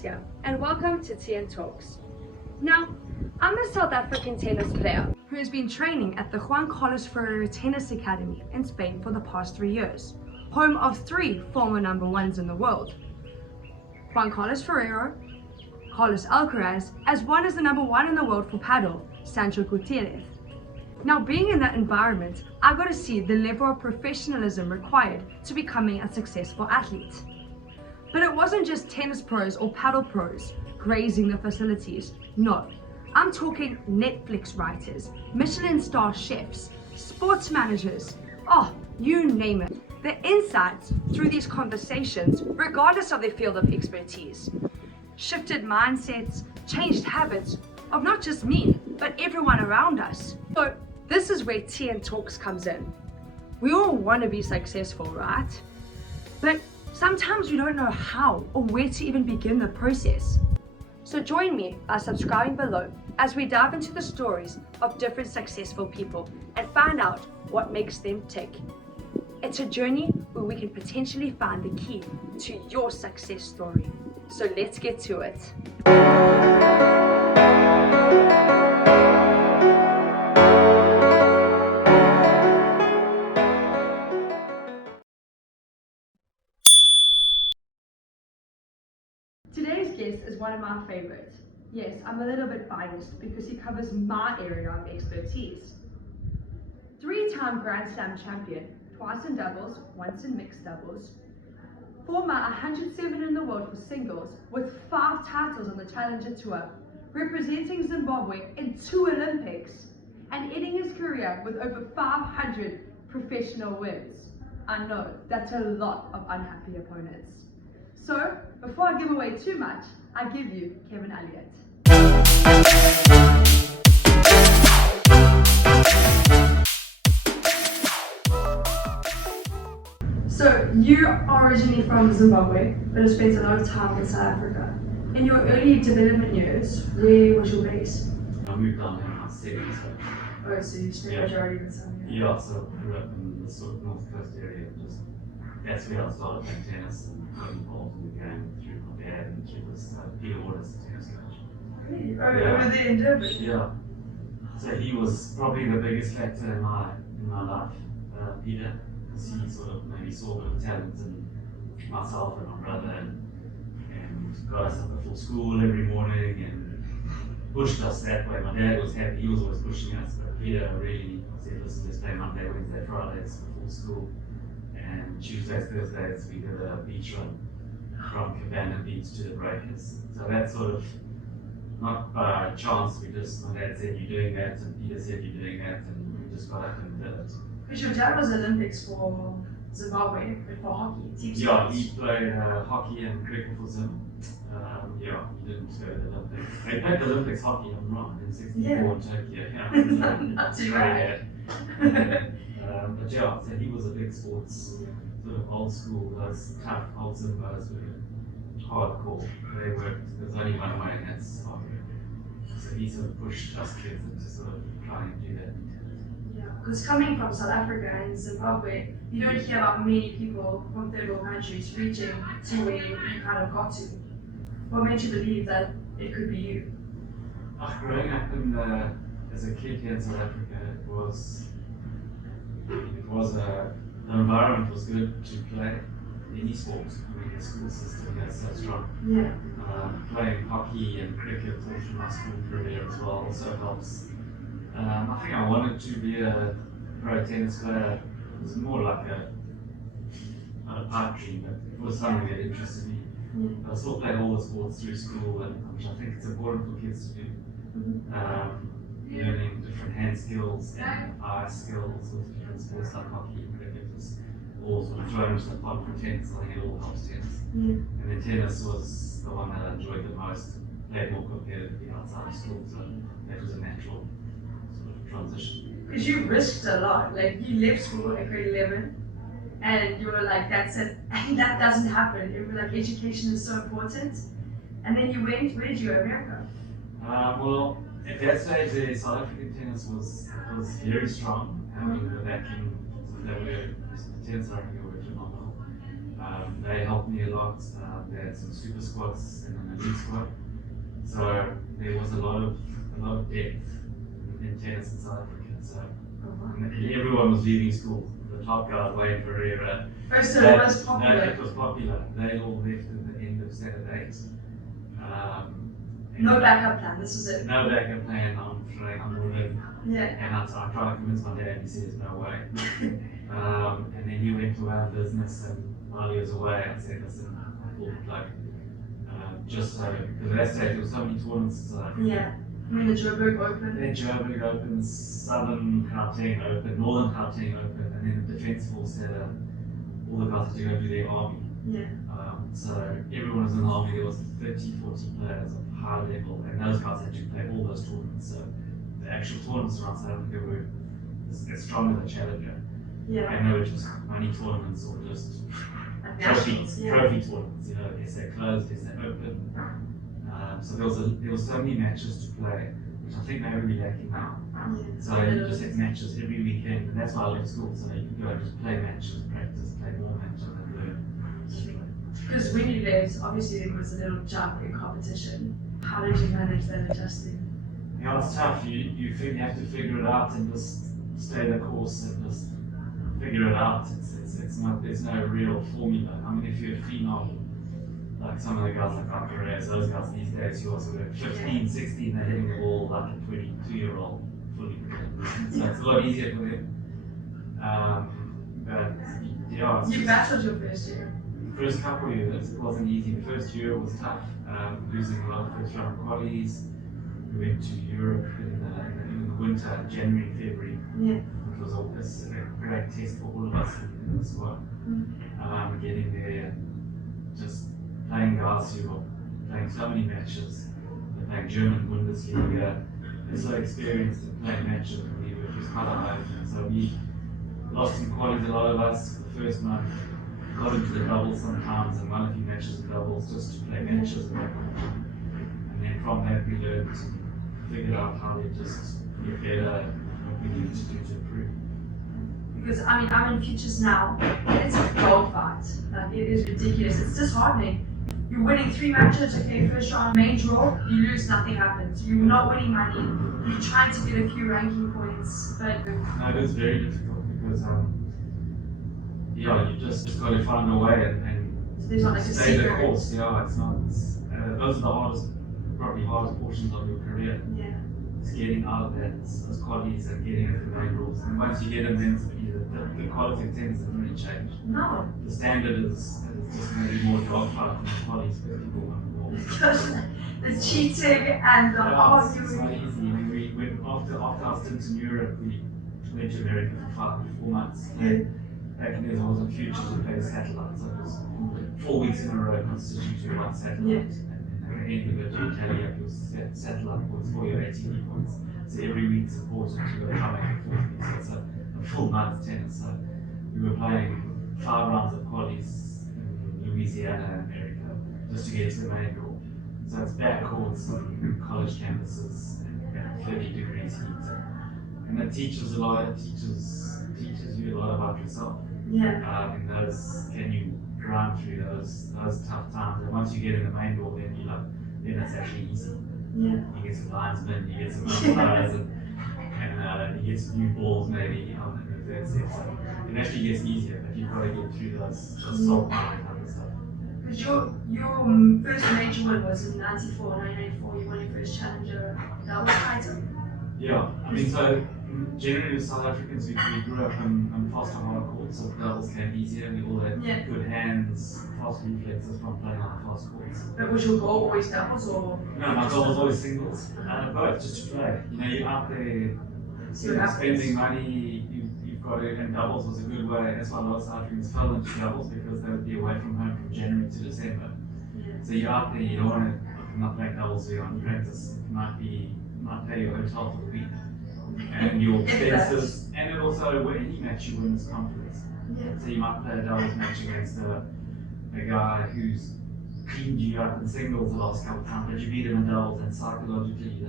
Gracia, and welcome to TN Talks. Now, I'm a South African tennis player who has been training at the Juan Carlos Ferrero Tennis Academy in Spain for the past 3 years, home of 3 former number ones in the world: Juan Carlos Ferrero, Carlos Alcaraz, as well as the number 1 in the world for paddle, Sancho Gutierrez. Now, being in that environment, I got to see the level of professionalism required to becoming a successful athlete. But it wasn't just tennis pros or paddle pros grazing the facilities. No, I'm talking Netflix writers, Michelin star chefs, sports managers, you name it. The insights through these conversations, regardless of their field of expertise, shifted mindsets, changed habits of not just me, but everyone around us. So this is where TN Talks comes in. We all want to be successful, right? But sometimes we don't know how or where to even begin the process. So join me by subscribing below as we dive into the stories of different successful people and find out what makes them tick. It's a journey where we can potentially find the key to your success story. So let's get to it. Today's guest is one of my favorites. Yes, I'm a little bit biased because he covers my area of expertise. 3-time Grand Slam champion, twice in doubles, once in mixed doubles. Former 107 in the world for singles with 5 titles on the Challenger Tour, representing Zimbabwe in 2 Olympics, and ending his career with over 500 professional wins. I know, that's a lot of unhappy opponents. So, before I give away too much, I give you Kevin Elliott. So, you are originally from Zimbabwe, but have spent a lot of time in South Africa. In your early development years, where was your base? I moved down here when I was 7, so Oh, so you spent majority of the time here. yeah, so I grew up in the sort of North Coast area. That's where I started playing tennis and got involved in the game through my dad and through this Peter Waters tennis coach. Really? Over there in Durban? Yeah. So he was probably the biggest factor in my life, Peter, because he sort of maybe saw a bit of talent in myself and my brother and got us up before school every morning and pushed us that way. My dad was happy, he was always pushing us, but Peter really said, listen, let's play Monday, Wednesday, Fridays before school. And Tuesdays, Thursdays, we did a beach run from Cabana Beach to the Breakers. So that's sort of not by chance, my dad said, you're doing that, and Peter said, you're doing that, and we just got up and did it. Because your dad was Olympics for Zimbabwe, but for hockey, team sports. Yeah, he played hockey and cricket for Zim. He didn't go to the Olympics. They played the Olympics hockey, I'm wrong, in 64 in Tokyo. Not too bad. But yeah, so he was a big sports, sort of old school, those tough old Zimbabweans were hardcore. They worked, there was only one way, and that's hard. So he sort of pushed us kids into sort of trying to do that. Yeah, because coming from South Africa and Zimbabwe, you don't hear about many people from third world countries reaching to where you kind of got to. What made you believe that it could be you? Growing up as a kid here in South Africa, the environment was good to play any sport. I mean, the school system here is so strong. Yeah. Playing hockey and cricket all through my school career as well also helps. I think I wanted to be a pro tennis player. It was more like not a pipe dream, but it was something that interested me. Yeah. I still played all the sports through school, and which I think it's important for kids to do. Learning different hand skills and eye skills with different sports like hockey and cricket is all sort of thrown into the pot for tennis. I think it all helps tennis. Yeah. And then tennis was the one that I enjoyed the most, played more competitively outside of school, so that was a natural sort of transition. Because you risked a lot. Like, you left school at grade 11 and you were like, that's it. And that doesn't happen. You were like, education is so important. And then you went, where did you go? America? Well, at that stage, the South African tennis was very strong. I mean, the backing, the tennis South Africa were phenomenal. They helped me a lot. They had some super squads and an elite squad. So there was a lot of depth in tennis in South Africa. So everyone was leaving school. The top guys, Wayne Ferreira. So it was popular. It was popular. They all left at the end of Saturday. No backup plan. This was it. No backup plan. I'm moving. Yeah. And I tried to convince my dad. He says no way. And then he went to our business, and while he was away, I said, listen, I thought like just so because at that stage there were so many tournaments in South Africa. Yeah. I mean the Joburg Open. The Joburg Open, Southern Gauteng Open, Northern Gauteng Open, and then the Defence Force had all the guys had to go do their army. Yeah. So everyone was in the army. There was 30, 40 players of high level, and those guys had to play all those tournaments. So the actual tournaments around South Africa were as strong as a Challenger. Yeah. And they were just money tournaments or just trophy tournaments. You know, SA closed, SA open. So there was so many matches to play, which I think they're really lacking now. Yeah. So you just had matches every weekend, and that's why I left school. So you could go and just play matches, practice, play more matches, and learn. Because when you left, obviously there was a little jump in competition. How did you manage that adjusting? Yeah, it's tough. You have to figure it out and just stay the course and just figure it out. It's not, there's no real formula. I mean, if you're a phenom, like some of the guys like Perez, those guys these days, you also at 15, 16, they're hitting the ball like a 22-year-old fully. So it's a lot easier for them. But yeah, You battled your first year. First couple of years, it wasn't easy. The first year was tough, losing a lot of first round qualies. We went to Europe in the winter, January, February. Yeah. It was always a great test for all of us in the squad. Getting there, just playing guys who were playing so many matches. They're playing German Bundesliga. They're so experienced in playing matches. We were just quite eye-opening. So we lost some qualities, a lot of us, the first month. Got into the doubles sometimes and won a few matches in doubles just to play matches. And then from that we learned and figured out how to just get better and what we needed to do to improve. Because I mean, I'm in futures now. It's a gold fight. Like, it is ridiculous. It's disheartening. You're winning 3 matches, okay, first round, main draw, you lose, nothing happens. You're not winning money. You're trying to get a few ranking points, but no, it is very difficult because you just got to find a way and there's not like a stay the secret. course. Yeah, it's not. Those are the probably hardest portions of your career. Yeah. It's getting out of those qualities and getting into the main rules. And once you get them, then the quality of tennis doesn't really change. No. The standard is just going to be more dogfight than the qualities because people want more. The cheating and the It's not arguing. easy. I mean, we went after our stint in Europe, we went to America for 4 months. Back in there wasn't futures, we played satellite. So it was 4 weeks in a row constituted one satellite. Yeah. And at the end of it, you tally up your satellite points for your ATP points. So every week's important to go try and make it 4 weeks. So it's a full month tennis. So we were playing 5 rounds of qualies in Louisiana, America, just to get to the main draw. So it's backcourts on college campuses and 30 degrees heat. And it teaches a lot, it teaches you a lot about yourself. Yeah. And can you grind through those tough times? And once you get in the main draw, then then it's actually easy. Yeah. You get some linesmen, you get some umpires, and you get some new balls maybe on the third set. So it actually gets easier, but you've got to get through those salt type of stuff. Because your first major win was in 1994, you won your first Challenger doubles title. Yeah, I mean, so generally with South Africans, we grew up on faster hard courts, so doubles came easier. We all had good hands, fast reflexes from playing on fast courts. But was your goal always doubles or? No, my goal was always singles. Both, just to play. You're out there spending money, you've got it, and doubles was a good way. That's why a lot of South Africans fell into doubles because they would be away from home from January to December. Yeah. So you're out there, you don't want to not play doubles, so you're on practice. It might pay your hotel for the week. And your expenses, and it also, any match you win is confidence. Yeah. So you might play a doubles match against a guy who's cleaned you up in singles the last couple of times, but you beat him in doubles, and psychologically, you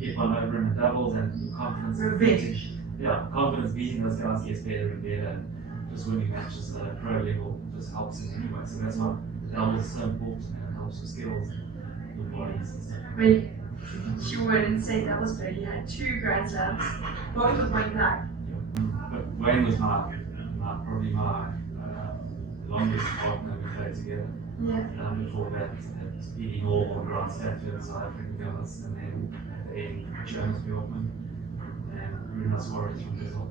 get one over him in doubles, and your confidence. Revenge. Confidence beating those guys gets better and better. And just winning matches at a pro level just helps in anyway. So that's why that was so important, and it helps with skills, your bodies and stuff. Really, you wouldn't say that was big. You had 2 Grand Slams, both with Wayne Black. But Wayne was probably my longest partner we played together. Yeah. Before that, Edie Hall on Grant Stafford, South African Gunners, and then at the end, Jonas Bjorkman and Bruno Suarez from Brazil.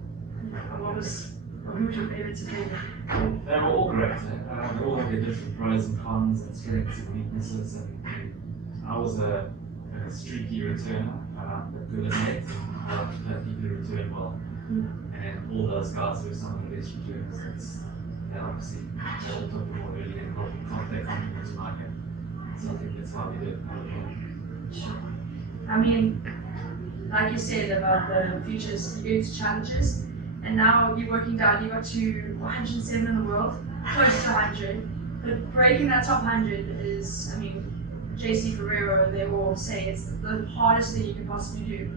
Who was your favourite to play with? They were all great. They all had their different pros and cons and strengths and weaknesses. And I was a streaky returner, but good at net. I like to play people who return well. And all those guys were some of the best returners. They obviously all took the ball early and got their confidence in my game. So I think that's how we did it. Sure. I mean, like you said about the futures, you go to challenges, and now you're working down, you got to 107 in the world, close to 100. But breaking that top 100 is, I mean, JC Ferrero, they all say it's the hardest thing you can possibly do.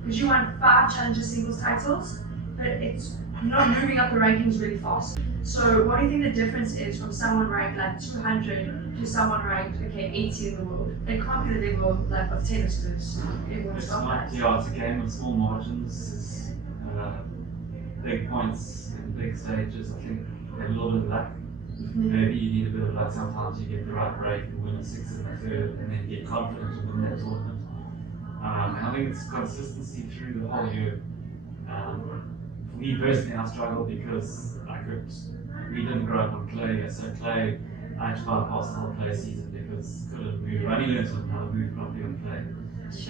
Because you won 5 challenger singles titles, but it's not moving up the rankings really fast. So what do you think the difference is from someone ranked like 200 to someone ranked, 80 in the world? It can't be the level like, of tennis because everyone's got that. Yeah, it's a game of small margins. It's, big points and big stages. I think a little bit of luck. Maybe you need a bit of luck sometimes. You get the right break and win a 6th and a 3rd, and then get confident to win that tournament. I think it's consistency through the whole year. For me personally, I struggled because we didn't grow up on clay, so clay, I had to bypass the whole clay season because couldn't move. I only learned how to move properly on clay.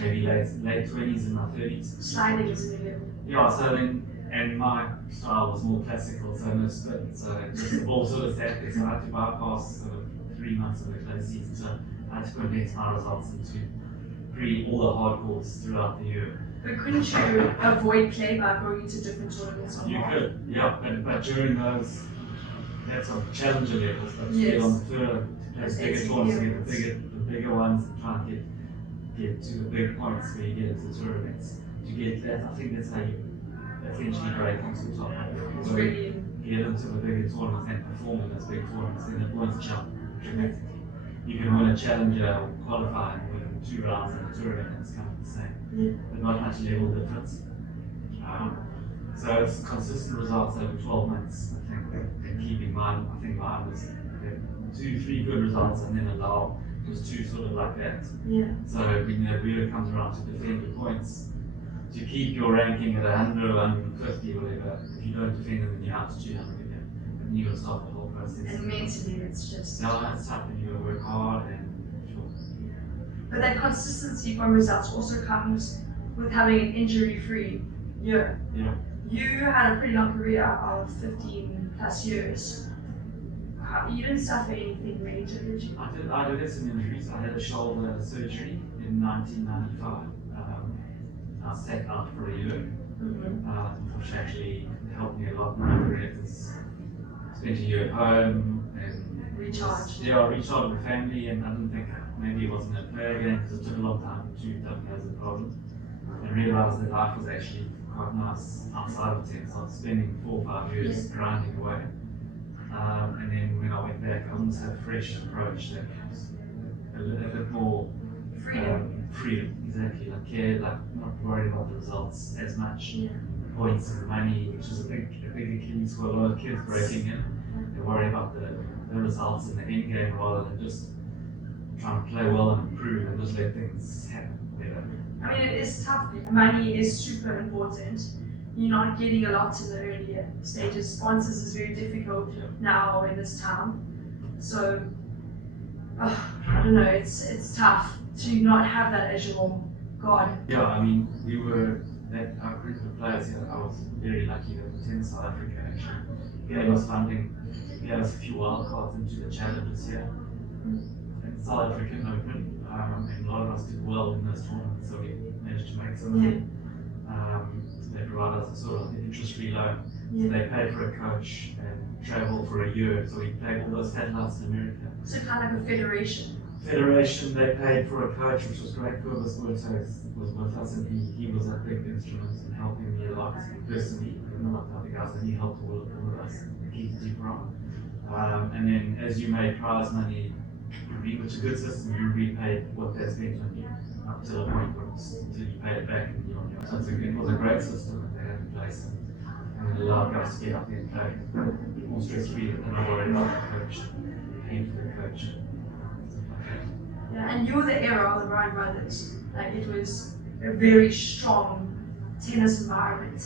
Maybe late 20s and my 30s. Sliding is a new level. Yeah, so then, and my style was more classical, so no spin, so just all sort of static. So I had to bypass sort of 3 months of the clay season, so I had to condense my results into all the hard courts throughout the year. But couldn't you avoid clay by going to different tournaments? You could, yeah, but during those, that's on challenger levels, but to get on the tour, those bigger tournaments, get the bigger ones, and try and get to the big points where you get into the tour events. To get that, I think that's how you essentially break into the top. It's So really get into the bigger tournaments and perform in those big tournaments, then the points jump dramatically. You can win a challenger or qualify and win 2 rounds in a tour event, it's kind of the same. But not much level difference. So it's consistent results over 12 months, I think, and keeping mine, I think mine was 2-3 good results and then allow was 2 sort of like that. Yeah. So when the wheeler comes around to defend the points, to keep your ranking at 100 or 150 or whatever, if you don't defend them then you're out to 200 again. And you will start the whole process. And mentally it's just... No, it's tough and you will work hard and sure. But that consistency from results also comes with having an injury-free year. Yeah. You had a pretty long career of 15 plus years. You didn't suffer anything major, did you? I did have some injuries. I had a shoulder surgery in 1995. I sat out for a year, which actually helped me a lot in my career because I spent a year at home and Recharged. Yeah, recharged with family, and I didn't think maybe it wasn't a player again because it took a long time to diagnose the problem and realised that life was actually quite nice outside of tennis. I was spending 4 or 5 years grinding away. And then when I went back, I almost had a fresh approach that was a bit more freedom, exactly. Like care, like not worried about the results as much, points and money, which is a big Achilles for a lot of kids breaking in. They worry about the results in the end game rather than just trying to play well and improve and just let things happen better. I mean, it is tough. Money is super important. You're not getting a lot in the earlier stages. Sponsors is very difficult now in this time. So, I don't know, it's tough to not have that as your guard. Yeah, I mean, we were, our group of players here, I was very lucky that the Tennis South Africa actually gave us funding, gave us a few wild cards into the challenges here. And South African Open, and a lot of us did well in those tournaments, so we managed to make some money. They provide us a sort of interest-free loan. So they pay for a coach and travel for a year. So we played all those satellites in America. So kind of like a federation. federation, they paid for a coach, which was great. Kobus Murto was with us, and he was a big instrument in helping me a lot personally, and a lot of other guys, and he helped all of us keep deep from. And then as you made prize money, which is a good system, you repaid what they spent on you up to a point until you paid it back. And so it was a great system that they had in place, and it allowed guys to get up there and play more stress free and not worry about the coach, paying for the coach. Yeah, and you're the era of the Bryan brothers. Like, it was a very strong tennis environment.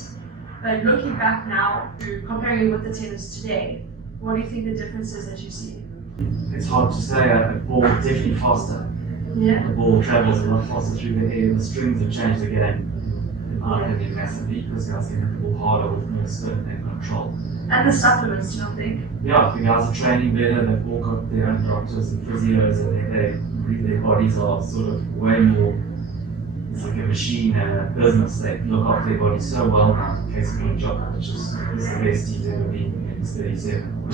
But looking back now, comparing it with the tennis today, what do you think the difference is that you see? It's hard to say. The ball is definitely faster. Yeah. The ball travels a lot faster through the air. The strings have changed the game, in my opinion, massively, because guys can hit the ball harder with more spin and control. And the supplements, do you not think? Yeah, the guys are training better. They've all got their own doctors and physios, and their bodies are sort of way more. It's like a machine and a business. They look after their bodies so well now. Casey Djokovic, which is the best he's ever been. He's 37.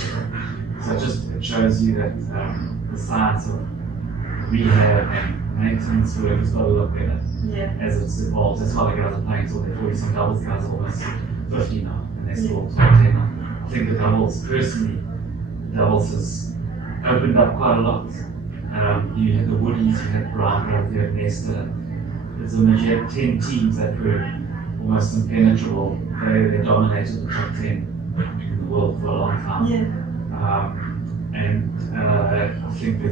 So it shows you that the science of rehab and maintenance work has got to look better as it's evolved. That's why the guys are playing till they're 40. Some doubles guys are almost 50 now, and they're still top 10 now. I think the doubles, personally, has opened up quite a lot. You had the Woodies, you had Brown, you had Nesta. You had 10 teams that were almost impenetrable. They dominated the top 10 in the world for a long time. I think the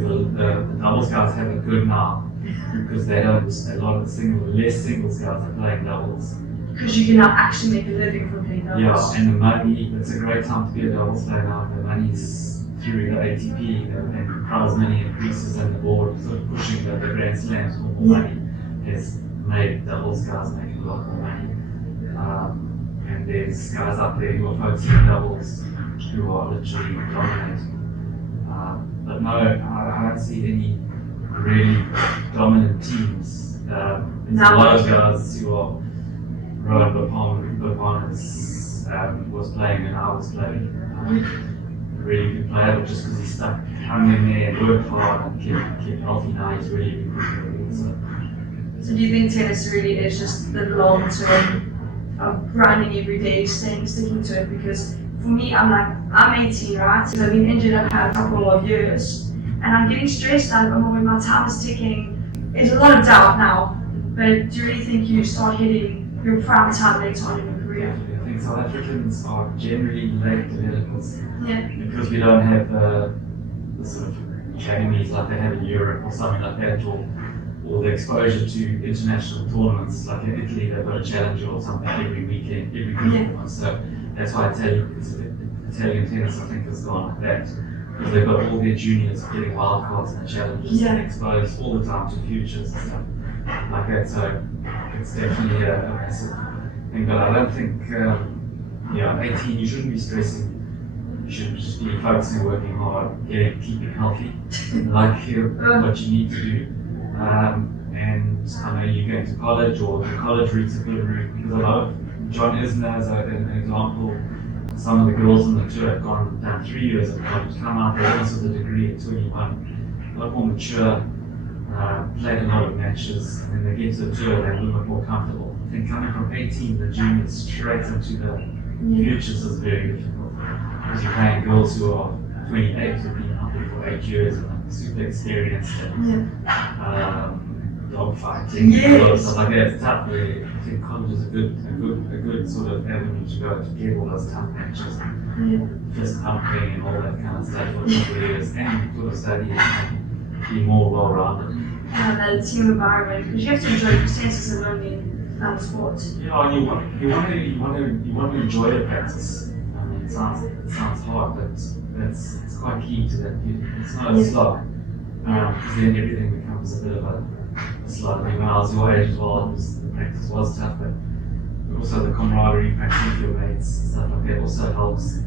doubles guys have it good now because they don't. A lot of the less singles guys are playing doubles. Because you can now actually make a living from playing doubles. Yeah, and the money, it's a great time to be a doubles player now. The money's through the ATP, and prize money increases, and the board sort of pushing the Grand Slams for more money has made doubles guys making a lot more money. And there's guys up there who are focusing on doubles who are literally dominating. But no, I don't see any really dominant teams. There's a lot of guys who are Rowan Bopon was playing and I was playing. A really good player, but just because he hung in there and worked hard and kept healthy now, he's really good. So do you think tennis really is just the long term of grinding every day, sticking to it? Because for me, I'm 18, right? So I've been injured, I've had a couple of years, and I'm getting stressed out. I'm when my time is ticking. There's a lot of doubt now, but do you really think you start hitting your prime time later on in your career? I think South Africans are generally late developers. Yeah. Because we don't have the sort of academies like they have in Europe or something like that, or the exposure to international tournaments like in Italy. They've got a challenger or something every weekend, So that's why Italian tennis, I think, has gone like that. Because they've got all their juniors getting wild cards and challenges and exposed all the time to futures and stuff like that. So it's definitely a massive thing. But I don't think, 18, you shouldn't be stressing. You should just be focusing on working hard, keeping healthy, like what you need to do. And I know you're going to college, or the college route's a good route, because a lot of John Isner, as an example, some of the girls on the tour have done 3 years of college, come out there almost with a degree at 21, a lot more mature, played a lot of matches, and then they get to the tour, they're a little bit more comfortable. I think coming from 18, the juniors straight into the futures is very difficult, because you're playing girls who are 28, who've been out there for 8 years, and super experienced, and dogfighting, and a lot of stuff like that. It's tough, really. I think college is a good sort of avenue to go to get all those tough matches, fist pumping and all that kind of stuff for a couple of years, and sort of study and be more well-rounded. That team environment, because you have to enjoy the senses of learning sport. Yeah, and you want to enjoy the practice. I mean, it sounds hard, but it's quite key to that. It's not a slog, because then everything becomes a bit of a slog. I mean, when I was your age as well, the practice was tough, but also the camaraderie, practicing with your mates, stuff like that also helps.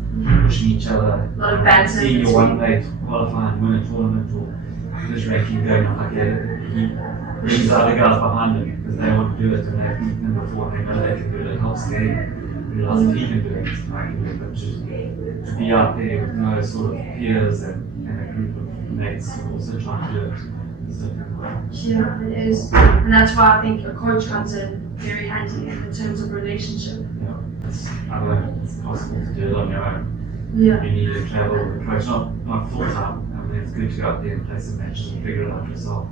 Pushing each other, a lot of banter, seeing your one mate qualify and win a tournament, or this ranking going up like that, he brings the other guys behind him because they want to do it and they've beaten him before and they know they can do it. It helps them realize if he can do it, I can do it. But to be out there with no sort of peers and a group of mates who are also trying to do it it's different. Yeah, it is. And that's why I think a coach comes in very handy in terms of relationship. I don't know if it's possible to do it on your own. Yeah. You need to travel with a coach, not full time. I mean, it's good to go out there and play some matches and figure it out yourself.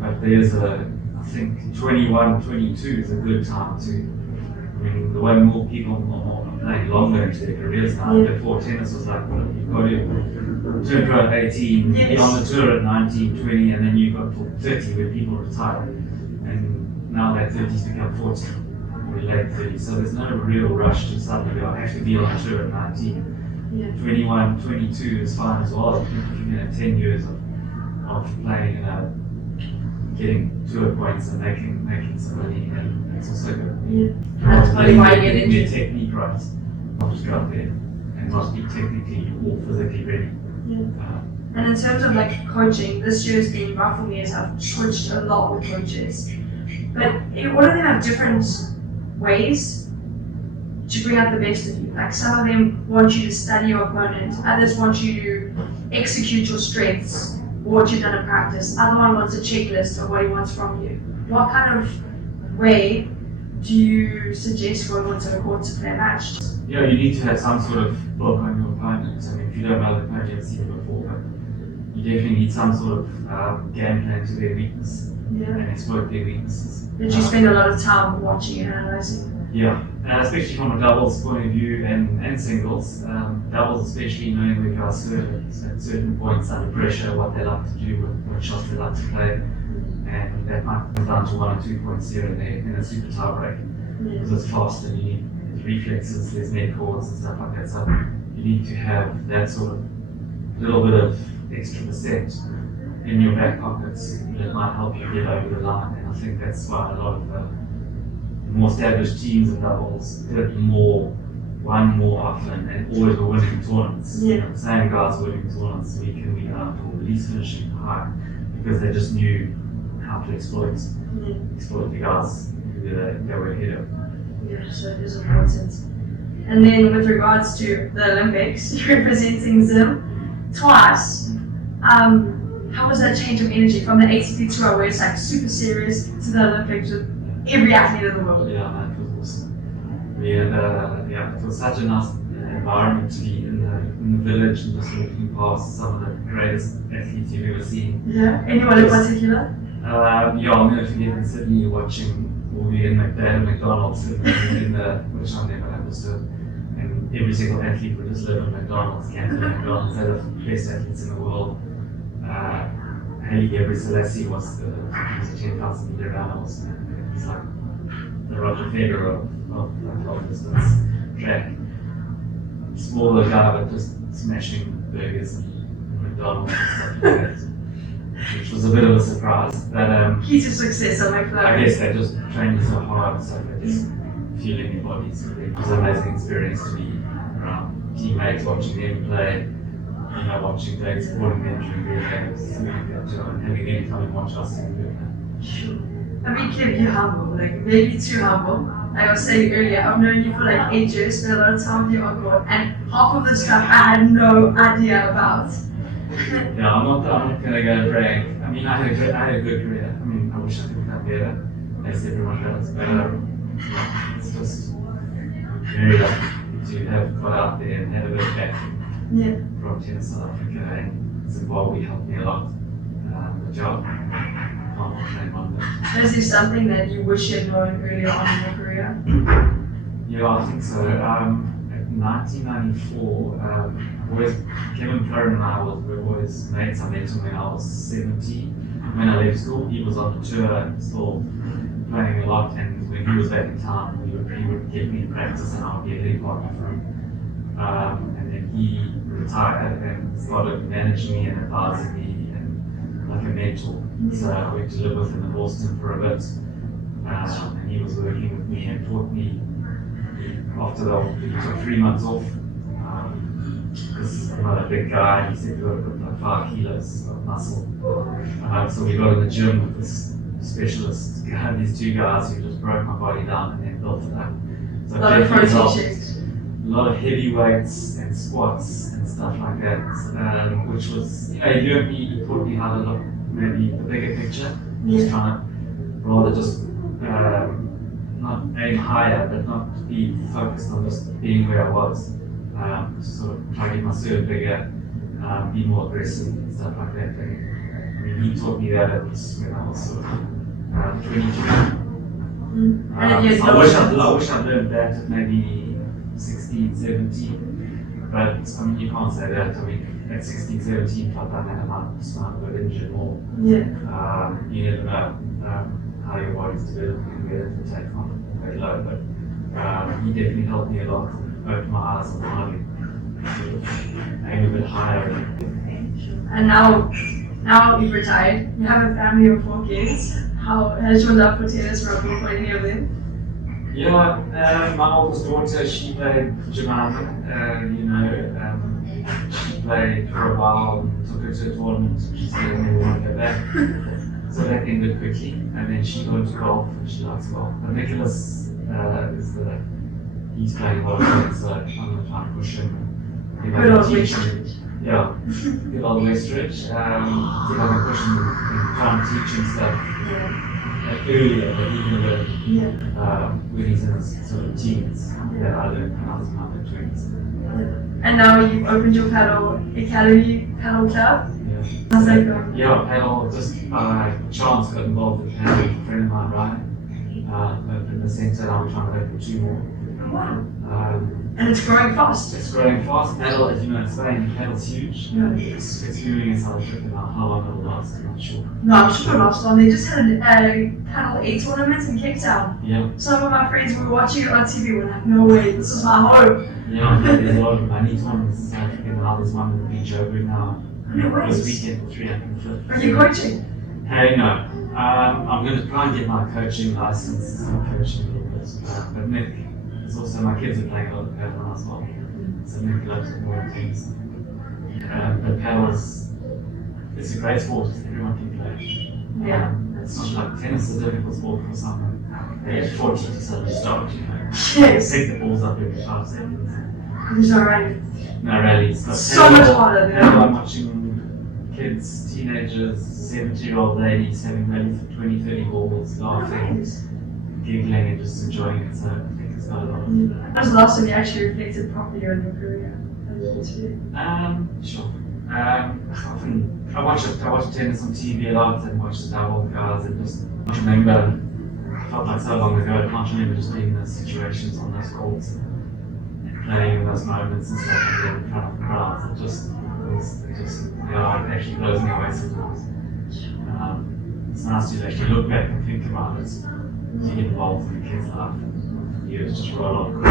But there's I think 21, 22 is a good time to. I mean, the way more people are playing longer into their careers now. Yeah. Before tennis was like, well, you've got to turn pro at 18, be on the tour at 19, 20, and then you've got till 30 where people retire. And now that 30's become 40, or late 30. So there's no real rush to suddenly go, I have to be on the tour at 19. Yeah. 21, 22 is fine as well. 10 years of playing getting tour points and making some money, and it's also good. Yeah. That's probably why you get Getting injured. your technique right, not just go out there and not be technically or physically ready. Yeah. And in terms of like coaching, this year's been rough for me as I've switched a lot with coaches. But all of them have different ways to bring out the best of you. Like some of them want you to study your opponent, others want you to execute your strengths or what you've done in practice. Other one wants a checklist of what he wants from you. What kind of way do you suggest going onto the court to play a match? Yeah, you need to have some sort of book on your opponent. I mean, if you don't know the opponent, you haven't seen it before, but you definitely need some sort of game plan to their weakness Yeah. and exploit their weaknesses. Did you spend a lot of time watching and analysing? Yeah, especially from a doubles point of view and singles. Doubles, especially knowing where guys serve at certain points under pressure, what they like to do, what shots they like to play, and that might come down to 1 or 2 points here and there in a super tie break because it's fast and you need reflexes, there's net chords and stuff like that. So you need to have that sort of little bit of extra percent in your back pockets that might help you get over the line, and I think that's why a lot of the more established teams and doubles won more often and always were winning tournaments. Yeah. You know, the same guys winning tournaments week in, week out, or at least finishing high, because they just knew how to exploit the guys who they were ahead of. Yeah, so it is important. And then with regards to the Olympics, you're representing Zim twice. How was that change of energy from the ATP Tour where it's like super serious to the Olympics with every athlete in the world? Yeah, man, it was awesome. It was such a nice environment to be in the village and just looking past some of the greatest athletes you've ever seen. Yeah. Anyone in particular? I'll never forget in Sydney watching Wolvie and McDonald's in which I never understood. And every single athlete would just live in McDonald's, Canada McDonald's. They're the best athletes in the world. Haile Gebrselassie was the 10,000 meter animals. He's like the Roger Federer of long distance track. Smaller guy, but just smashing burgers and McDonald's and stuff like that. Which was a bit of a surprise. But Key to success, I like that. I guess they just trained so hard and stuff, they just feeling their bodies. It was an amazing experience to be around teammates, watching them play, watching them, supporting them during their games, and having them come and watch us and do that. Sure. I mean, keep you humble, like maybe too humble. I was saying earlier, I've known you for like 8 years, spent a lot of time with your uncle, and half of the stuff I had no idea about. Yeah, I'm not gonna go and brag. I mean, I had a good career. I mean, I wish I could have done better, as everyone does. But it's just very lucky to have got out there and had a bit of backing from Tennis South Africa, and Zimbabwe helped me a lot. The job, can't complain on that. Is there something that you wish you had known earlier on in your career? Yeah, I think so. In 1994, Kevin Curran and I were always mates. I met him when I was 17. When I left school, he was on the tour, still playing a lot, and when he was back in town, he would get me to practice and I would be a lead partner for him. And then he retired and started managing me and advising me and like a mentor. So I went to live with him in Boston for a bit, and he was working with me and taught me. After that, he took 3 months off. Because I'm not a big guy, he said we got to put like 5 kilos of muscle. So we got in the gym with this specialist guy, these 2 guys who just broke my body down and then built it up. So A lot of definitely protein helped. shakes. lot of heavy weights and squats and stuff like that, which was, he learned me, he taught me how to look maybe the bigger picture, just trying to rather just not aim higher, but not be focused on just being where I was, sort of try to get my serve bigger, be more aggressive and stuff like that. And, I mean, he taught me that when I was sort of 22. I wish I'd learned that at maybe 16, 17, but I mean, you can't say that. I mean, at 16, 17, if I'd done that, I might have got injured more. Yeah. You never know how your body's developing and whether to take on very low, but he definitely helped me a lot, opened my eyes on how to aim a bit higher. And now you've retired, you have a family of 4 kids. How has your love for tennis rubbed off on any of them? Yeah, my oldest daughter, she played Jamaica, she played for a while and took her to a tournament. She said, I never want to go back. So that ended quickly, and then she got into golf, and she likes golf. But Nicholas he's playing a lot of tennis, so I'm going to try and push him. Good old Westridge. Yeah, good old Westridge. See if I can push him and try and teach him stuff. Earlier, but even when he's in his sort of teens, that I learned when I was in my mid-20s. And now you've opened your paddle academy, paddle club. How's that going? Yeah, paddle, just by chance got involved with paddle with a friend of mine, Ryan. Opened the centre, and I'm trying to open 2 more. Wow. And it's growing fast. It's growing fast. Paddle, as you know, in Spain, paddle's huge. Yeah. It's moving in South Africa now. How long it'll last, I'm not sure. No, I'm sure it'll last long. They just had a paddle A tournament in Cape Town. Yeah. Some of my friends were watching it on TV, were like, no way, this is my home. Yeah, there's a lot of money tournaments in South Africa now. There's one in the beach over now. This weekend, 350. Are you coaching? Hey, no. I'm going to try and get my coaching license. I'm coaching a little bit. But Nick, it's also my kids are playing a lot of paddle now as well. So Nick loves it more things. But paddle it's a great sport. Everyone can play. Yeah. It's not like tennis is a difficult sport for someone. They're 40 to suddenly start, Yes. Pick the balls up every 5 seconds. There's no rally. No rallies. But So much harder than I'm watching kids, teenagers, 70-year-old ladies having rallies for 20, 30 balls, laughing, giggling and just enjoying it. So I think it's got a lot of When was the last time you actually reflected properly on your career? Sure. I watch tennis on TV a lot and watch the double guys and just remember, it felt like so long ago, I can't remember just being in those situations on those courts and playing in those moments and stuff and then in front of the crowds. It actually blows me away sometimes. It's nice to actually look back and think about it. You get involved in the kids' life and years just roll on.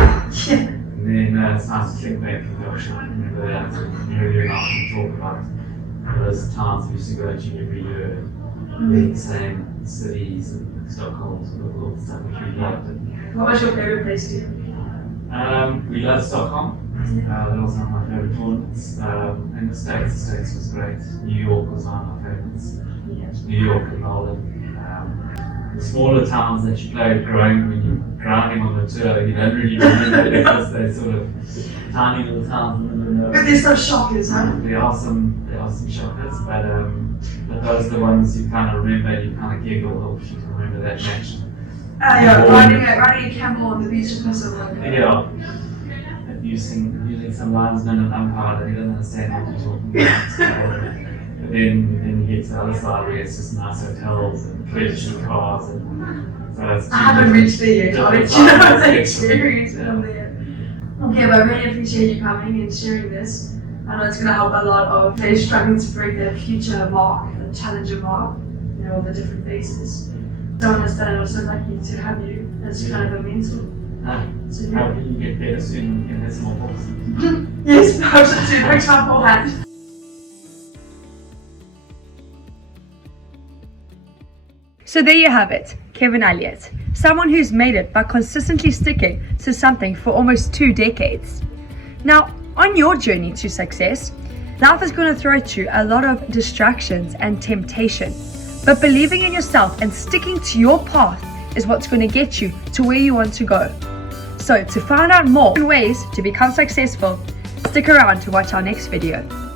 Yeah. And then it's nice to think back and go, I remember that, and really often talk about those towns we used to go to every year, being the same cities and Stockholm and all the stuff which we loved. What was your favourite place to do? We loved Stockholm. That was one of my favourite tournaments. And the States was great. New York was one of my favourites. New York and Melbourne. The smaller towns that you played growing when you're grinding on the tour, you don't really remember because they're sort of tiny little towns in the middle of But there's some shockers, huh? There are some shockers, but those are the ones you kind of remember, you kind of giggle, oh, you can remember that match. Riding a camel on the beach or something. Yeah. Using some linesman and umpire that he doesn't understand what you're talking about. But then you get to the other side where it's just nice hotels and collection cars and so it's I haven't reached there yet, I'll let you know the experience yeah. from there. Okay, but I really appreciate you coming and sharing this. I know it's going to help a lot of players struggling to break that future mark, the challenger mark, all the different faces. So I understand I'd also like you to have you as kind of a mentor. So, how can you get better soon in this more books? Yes, I hope so too. Thanks for my forehand. So there you have it, Kevin Elliott, someone who's made it by consistently sticking to something for almost 2 decades. Now, on your journey to success, life is going to throw at you a lot of distractions and temptation, but believing in yourself and sticking to your path is what's going to get you to where you want to go. So to find out more ways to become successful, stick around to watch our next video.